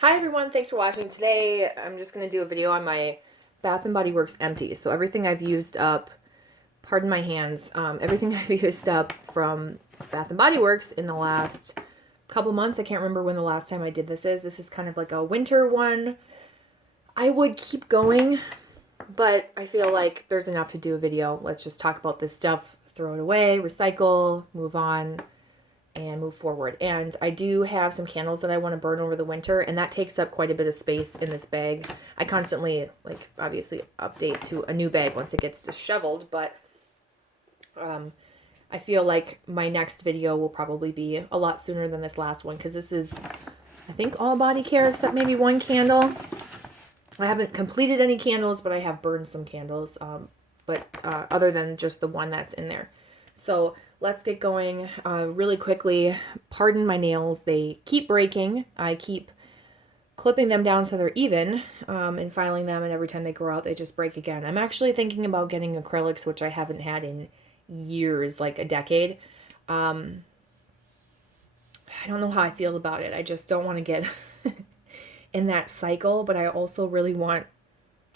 Hi everyone, thanks for watching. Today I'm just going to do a video on my Bath & Body Works empties. So everything I've used up, pardon my hands, everything I've used up from Bath & Body Works in the last couple months. I can't remember when the last time I did this is. This is kind of like a winter one. I would keep going, but I feel like there's enough to do a video. Let's just talk about this stuff, throw it away, recycle, move on, and move forward. And I do have some candles that I want to burn over the winter, and that takes up quite a bit of space in this bag. I constantly, obviously update to a new bag once it gets disheveled, but I feel like my next video will probably be a lot sooner than this last one, because this is, I think, all body care except maybe one candle. I haven't completed any candles, but I have burned some candles, other than just the one that's in there. So let's get going really quickly. Pardon my nails. They keep breaking. I keep clipping them down so they're even and filing them, and every time they grow out, they just break again. I'm actually thinking about getting acrylics, which I haven't had in years, like a decade. I don't know how I feel about it. I just don't want to get in that cycle, but I also really want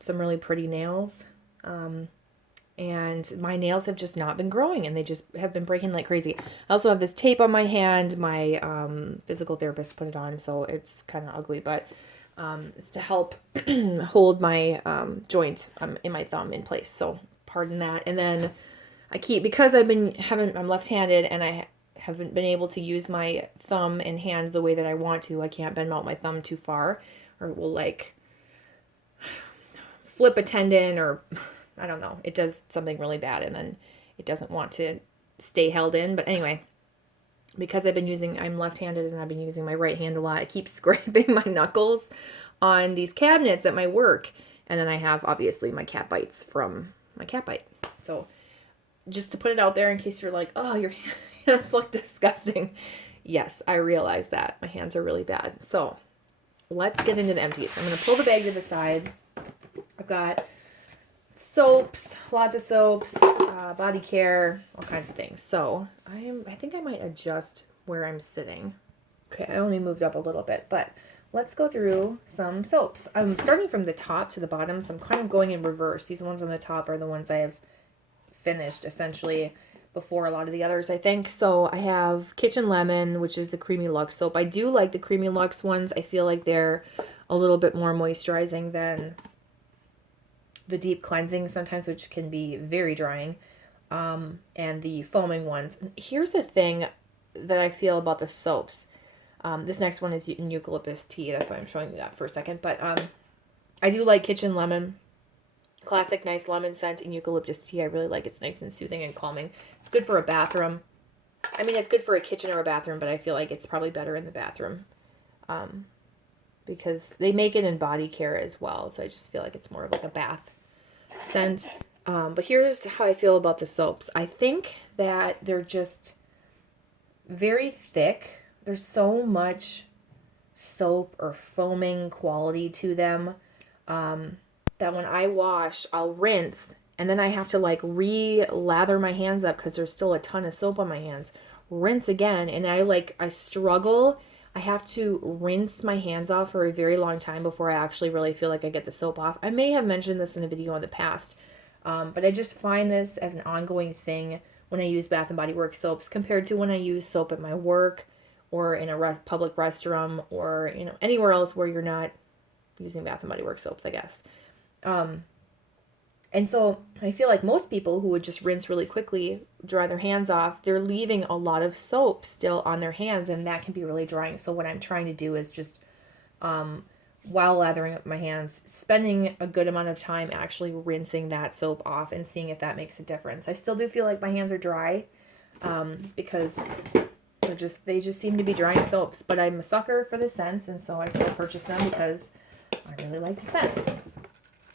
some really pretty nails. And my nails have just not been growing, and they just have been breaking like crazy. I also have this tape on my hand. My physical therapist put it on, so it's kind of ugly, but it's to help hold my joint in my thumb in place. So pardon that. And then I keep, because I'm left-handed, and I haven't been able to use my thumb and hand the way that I want to. I can't bend out my thumb too far, or it will like flip a tendon, or I don't know. It does something really bad, and then it doesn't want to stay held in. But anyway, because I'm left-handed and I've been using my right hand a lot, I keep scraping my knuckles on these cabinets at my work. And then I have, obviously, my cat bites from my cat bite. So just to put it out there in case you're like, oh, your hands look disgusting. Yes, I realize that. My hands are really bad. So let's get into the empties. I'm going to pull the bag to the side. I've got soaps, lots of soaps, body care, all kinds of things. So I think I might adjust where I'm sitting. Okay, I only moved up a little bit, but let's go through some soaps. I'm starting from the top to the bottom, so I'm kind of going in reverse. These ones on the top are the ones I have finished essentially before a lot of the others, I think. So I have Kitchen Lemon, which is the Creamy Luxe soap. I do like the Creamy Luxe ones. I feel like they're a little bit more moisturizing than the deep cleansing sometimes, which can be very drying, and the foaming ones. Here's the thing that I feel about the soaps. This next one is in eucalyptus tea. That's why I'm showing you that for a second. But I do like Kitchen Lemon. Classic nice lemon scent in eucalyptus tea. I really like it. It's nice and soothing and calming. It's good for a bathroom. I mean, it's good for a kitchen or a bathroom, but I feel like it's probably better in the bathroom. Because they make it in body care as well. So I just feel like it's more of like a bath scent. But here's how I feel about the soaps. I think that they're just very thick. There's so much soap or foaming quality to them that when I wash, I'll rinse, and then I have to like re-lather my hands up because there's still a ton of soap on my hands. Rinse again, and I struggle. I have to rinse my hands off for a very long time before I actually really feel like I get the soap off. I may have mentioned this in a video in the past, but I just find this as an ongoing thing when I use Bath & Body Works soaps compared to when I use soap at my work or in a public restroom, or anywhere else where you're not using Bath & Body Works soaps, I guess. And so I feel like most people who would just rinse really quickly, dry their hands off, they're leaving a lot of soap still on their hands, and that can be really drying. So what I'm trying to do is just, while lathering up my hands, spending a good amount of time actually rinsing that soap off and seeing if that makes a difference. I still do feel like my hands are dry, because they just seem to be drying soaps, but I'm a sucker for the scents, and so I still purchase them because I really like the scents.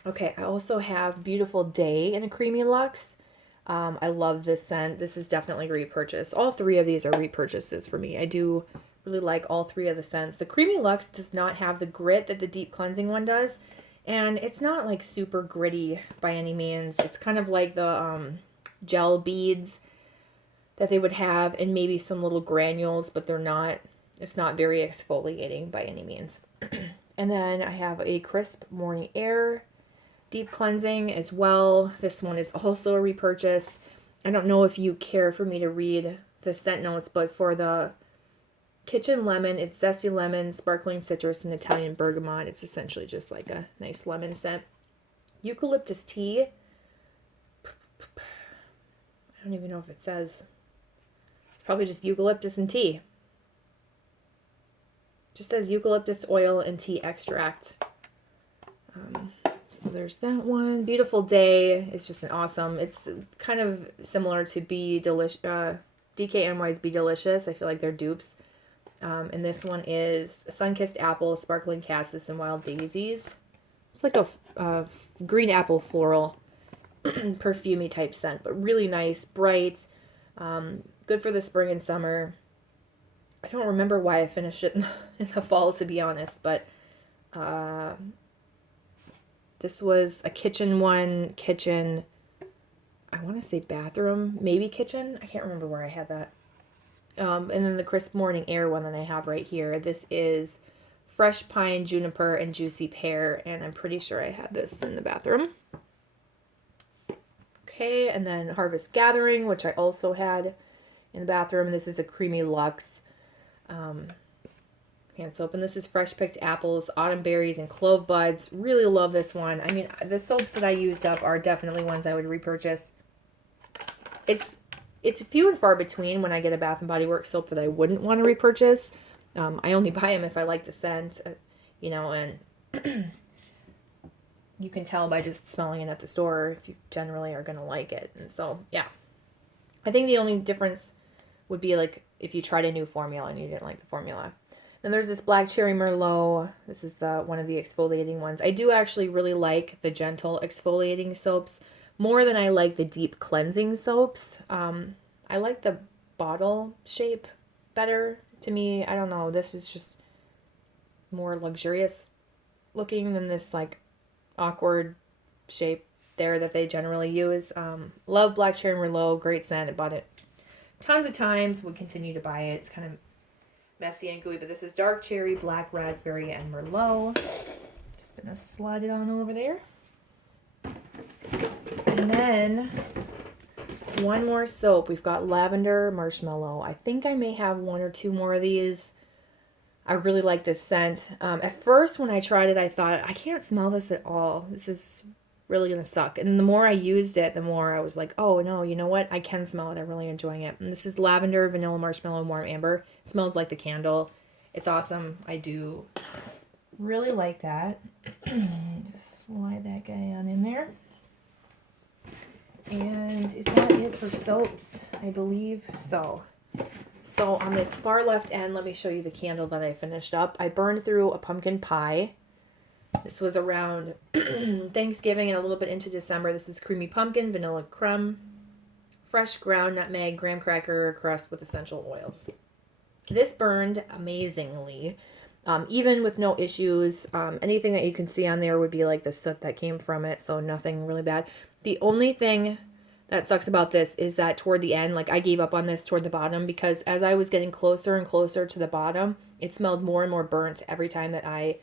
Okay, I also have Beautiful Day in a Creamy Luxe. I love this scent. This is definitely repurchased. All three of these are repurchases for me. I do really like all three of the scents. The Creamy Luxe does not have the grit that the deep cleansing one does, and it's not like super gritty by any means. It's kind of like the gel beads that they would have, and maybe some little granules, but they're not It's not very exfoliating by any means. And then I have a Crisp Morning Air deep cleansing as well. This one is also a repurchase. I don't know if you care for me to read the scent notes, but for the kitchen lemon, it's zesty lemon, sparkling citrus, and Italian bergamot. It's essentially just like a nice lemon scent. Eucalyptus tea. I don't even know if it says. It's probably just eucalyptus and tea. Just says eucalyptus oil and tea extract. So there's that one. Beautiful Day is just an awesome. It's kind of similar to DKNY's Be Delicious. I feel like they're dupes. And this one is Sun-Kissed Apple, Sparkling Cassis, and Wild Daisies. It's like a green apple floral perfumey type scent, but really nice, bright, good for the spring and summer. I don't remember why I finished it in the fall, to be honest, but this was a kitchen one, I want to say bathroom, maybe kitchen. I can't remember where I had that. And then the Crisp Morning Air one that I have right here. This is Fresh Pine, Juniper, and Juicy Pear, and I'm pretty sure I had this in the bathroom. Okay, and then Harvest Gathering, which I also had in the bathroom. This is a Creamy Luxe hand soap, and this is Fresh Picked Apples, Autumn Berries, and Clove Buds. Really love this one. I mean, the soaps that I used up are definitely ones I would repurchase. It's few and far between when I get a Bath & Body Works soap that I wouldn't want to repurchase. I only buy them if I like the scent, you know, and you can tell by just smelling it at the store if you generally are going to like it. And so, yeah. I think the only difference would be like if you tried a new formula and you didn't like the formula. Then there's this Black Cherry Merlot. This is one of the exfoliating ones. I do actually really like the gentle exfoliating soaps more than I like the deep cleansing soaps. I like the bottle shape better to me. I don't know. This is just more luxurious looking than this like awkward shape there that they generally use. Love Black Cherry Merlot. Great scent. I bought it tons of times. Would continue to buy it. It's kind of messy and gooey, but this is Dark Cherry, Black Raspberry, and Merlot. Just gonna slide it on over there. And then one more soap. We've got Lavender Marshmallow. I think I may have one or two more of these. I really like this scent. At first when I tried it, I thought, I can't smell this at all. This is really gonna suck. And the more I used it, the more I was like, oh no, you know what? I can smell it. I'm really enjoying it. And this is Lavender, Vanilla Marshmallow, Warm Amber. It smells like the candle. It's awesome. I do really like that. Just slide that guy on in there. And is that it for soaps? I believe so. So on this far left end, let me show you the candle that I finished up. I burned through a pumpkin pie. This was around Thanksgiving and a little bit into December. This is creamy pumpkin, vanilla crumb, fresh ground nutmeg, graham cracker crust with essential oils. This burned amazingly, even with no issues. Anything that you can see on there would be like the soot that came from it, so nothing really bad. The only thing that sucks about this is that toward the end, like I gave up on this toward the bottom because as I was getting closer and closer to the bottom, it smelled more and more burnt every time that I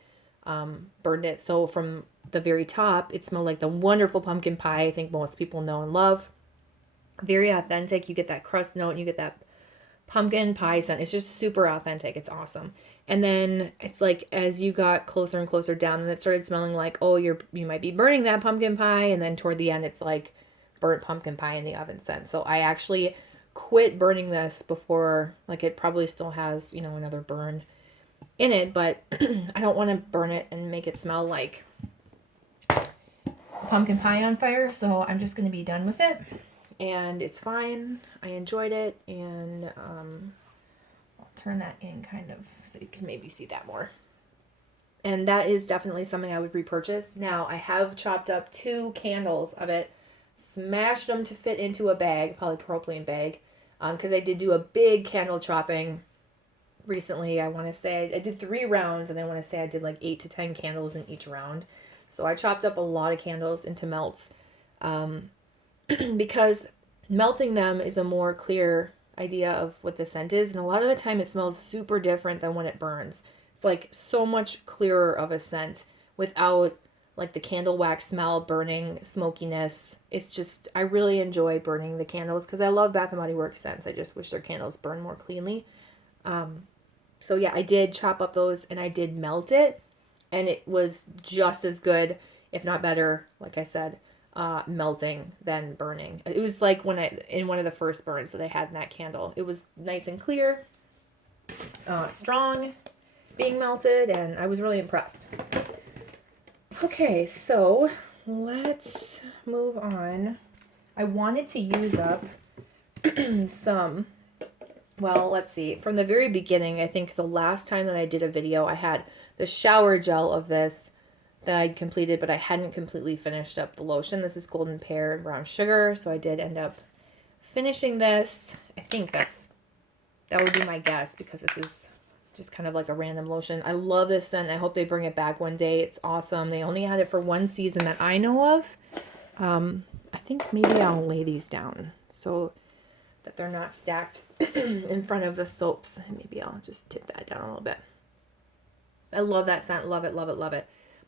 burned it. So from the very top, it smelled like the wonderful pumpkin pie I think most people know and love. Very authentic. You get that crust note and you get that pumpkin pie scent. It's just super authentic. It's awesome. And then it's like as you got closer and closer down, and it started smelling like, oh, you might be burning that pumpkin pie. And then toward the end, it's like burnt pumpkin pie in the oven scent. So I actually quit burning this before, like it probably still has, you know, another burn in it, but I don't want to burn it and make it smell like pumpkin pie on fire. So I'm just going to be done with it. And it's fine. I enjoyed it. And I'll turn that in kind of so you can maybe see that more. And that is definitely something I would repurchase. Now, I have chopped up 2 candles of it, smashed them to fit into a bag, polypropylene bag, because I did do a big candle chopping recently. I want to say I did 3 rounds, and I want to say I did like 8 to 10 candles in each round. So I chopped up a lot of candles into melts. Because melting them is a more clear idea of what the scent is. And a lot of the time it smells super different than when it burns. It's like so much clearer of a scent without like the candle wax smell, burning, smokiness. It's just, I really enjoy burning the candles because I love Bath & Body Works scents. I just wish their candles burn more cleanly. So yeah, I did chop up those and I did melt it. And it was just as good, if not better, like I said, melting than burning. It was like in one of the first burns that I had in that candle. It was nice and clear, strong, being melted, and I was really impressed. Okay, so let's move on. I wanted to use up some, well, let's see. From the very beginning, I think the last time that I did a video, I had the shower gel of this that I'd completed, but I hadn't completely finished up the lotion. This is Golden Pear and Brown Sugar, so I did end up finishing this. I think that would be my guess because this is just kind of like a random lotion. I love this scent. I hope they bring it back one day. It's awesome. They only had it for one season that I know of. I think maybe I'll lay these down so that they're not stacked in front of the soaps. Maybe I'll just tip that down a little bit. I love that scent. Love it, love it, love it.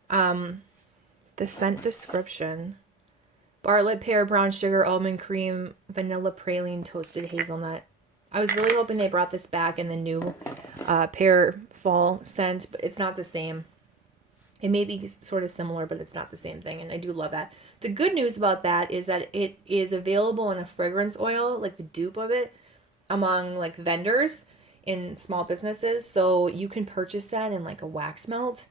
The scent description: Bartlett pear, brown sugar, almond cream, vanilla praline, toasted hazelnut. I was really hoping they brought this back in the new pear fall scent, but it's not the same. It may be sort of similar, but it's not the same thing, and I do love that. The good news about that is that it is available in a fragrance oil, like the dupe of it, among like vendors in small businesses. So you can purchase that in like a wax melt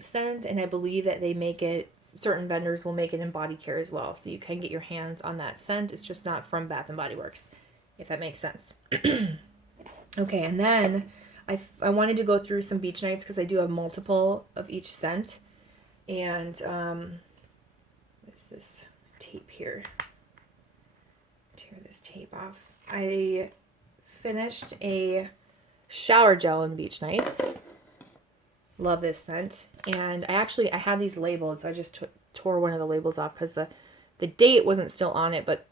scent, and I believe that they make it, certain vendors will make it in body care as well. So you can get your hands on that scent. It's just not from Bath & Body Works, if that makes sense. Okay, and then I wanted to go through some beach nights because I do have multiple of each scent. And there's this tape here. Tear this tape off. I finished a shower gel in beach nights. Love this scent. And I had these labeled, so I just tore one of the labels off because the date wasn't still on it, but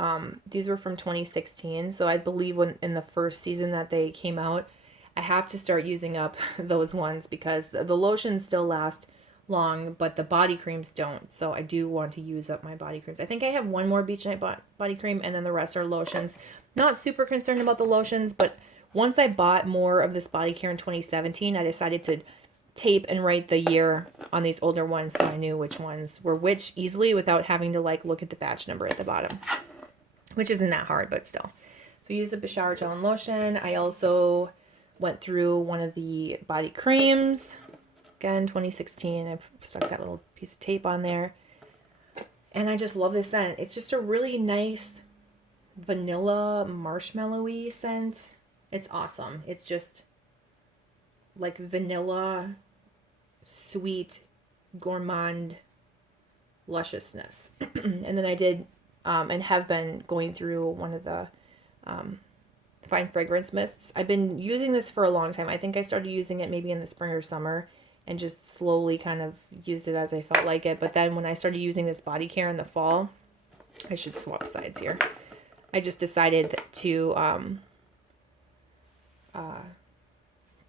these were from 2016. So I believe in the first season that they came out, I have to start using up those ones because the lotions still last long, but the body creams don't. So I do want to use up my body creams. I think I have one more beach night body cream, and then the rest are lotions. Not super concerned about the lotions, but once I bought more of this body care in 2017, I decided to tape and write the year on these older ones so I knew which ones were which easily without having to like look at the batch number at the bottom, which isn't that hard, but still. So I used up a shower gel and lotion. I also went through one of the body creams. Again, 2016. I stuck that little piece of tape on there. And I just love this scent. It's just a really nice vanilla marshmallowy scent. It's awesome. It's just like vanilla, sweet, gourmand lusciousness. And then I did and have been going through one of the fine fragrance mists. I've been using this for a long time. I think I started using it maybe in the spring or summer and just slowly kind of used it as I felt like it. But then when I started using this body care in the fall, I should swap sides here. I just decided to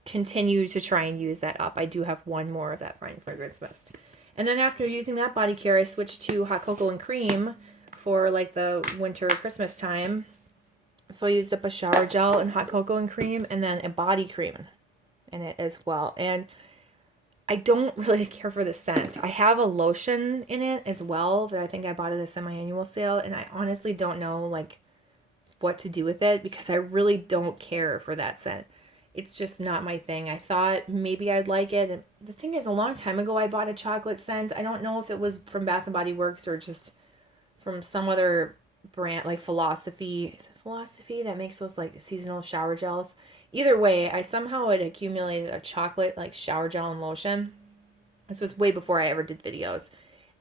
continue to try and use that up. I do have one more of that fine fragrance mist. And then after using that body care, I switched to hot cocoa and cream for like the winter Christmas time. So I used up a shower gel and hot cocoa and cream, and then a body cream in it as well. And I don't really care for the scent. I have a lotion in it as well that I think I bought at a semi-annual sale, and I honestly don't know like what to do with it because I really don't care for that scent. It's just not my thing. I thought maybe I'd like it. And the thing is, a long time ago, I bought a chocolate scent. I don't know if it was from Bath & Body Works or just from some other brand, like Philosophy. Is it Philosophy that makes those like seasonal shower gels? Either way, I somehow had accumulated a chocolate like shower gel and lotion. This was way before I ever did videos.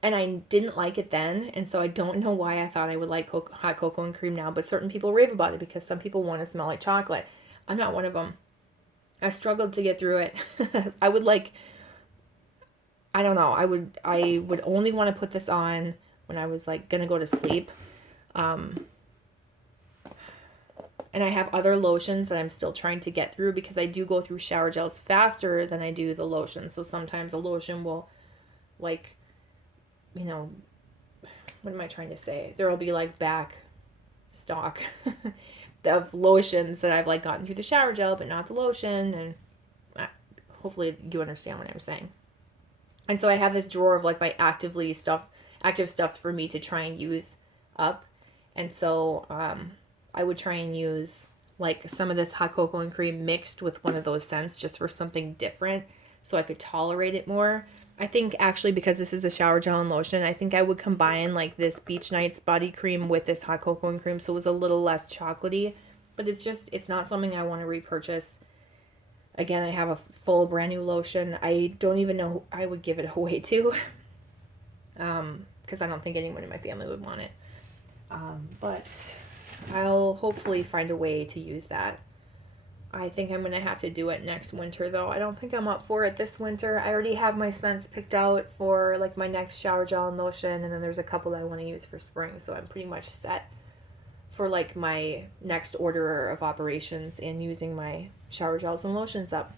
And I didn't like it then. And so I don't know why I thought I would like hot cocoa and cream now. But certain people rave about it because some people want to smell like chocolate. I'm not one of them. I struggled to get through it. I would like, I don't know. I would only want to put this on when I was like going to go to sleep. And And I have other lotions that I'm still trying to get through because I do go through shower gels faster than I do the lotion. So sometimes a lotion will, like, you know, what am I trying to say? There will be like back stock of lotions that I've like gotten through the shower gel, but not the lotion. And hopefully you understand what I'm saying. And so I have this drawer of like my active stuff for me to try and use up. And so I would try and use like some of this hot cocoa and cream mixed with one of those scents just for something different so I could tolerate it more. I think actually because this is a shower gel and lotion, I think I would combine like this Beach Nights body cream with this hot cocoa and cream so it was a little less chocolatey. But it's not something I want to repurchase. Again, I have a full brand new lotion. I don't even know who I would give it away to because I don't think anyone in my family would want it. But I'll hopefully find a way to use that. I think I'm going to have to do it next winter, though. I don't think I'm up for it this winter. I already have my scents picked out for, like, my next shower gel and lotion, and then there's a couple that I want to use for spring, so I'm pretty much set for, like, my next order of operations and using my shower gels and lotions up.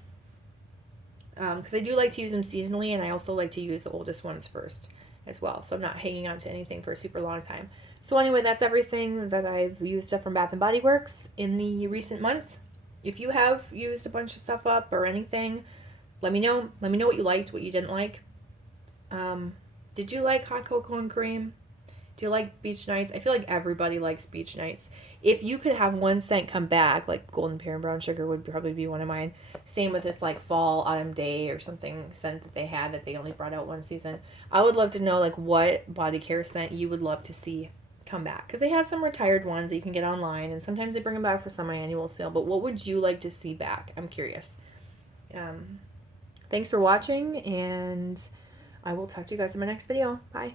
Because I do like to use them seasonally, and I also like to use the oldest ones first as well, so I'm not hanging on to anything for a super long time. So anyway, that's everything that I've used up from Bath & Body Works in the recent months. If you have used a bunch of stuff up or anything, let me know. Let me know what you liked, what you didn't like. Did you like hot cocoa and cream? Do you like Beach Nights? I feel like everybody likes Beach Nights. If you could have one scent come back, like Golden Pear and Brown Sugar would probably be one of mine. Same with this like Fall, Autumn Day or something scent that they had that they only brought out one season. I would love to know like what body care scent you would love to see come back. Because they have some retired ones that you can get online and sometimes they bring them back for semi-annual sale. But what would you like to see back? I'm curious. Thanks for watching and I will talk to you guys in my next video. Bye.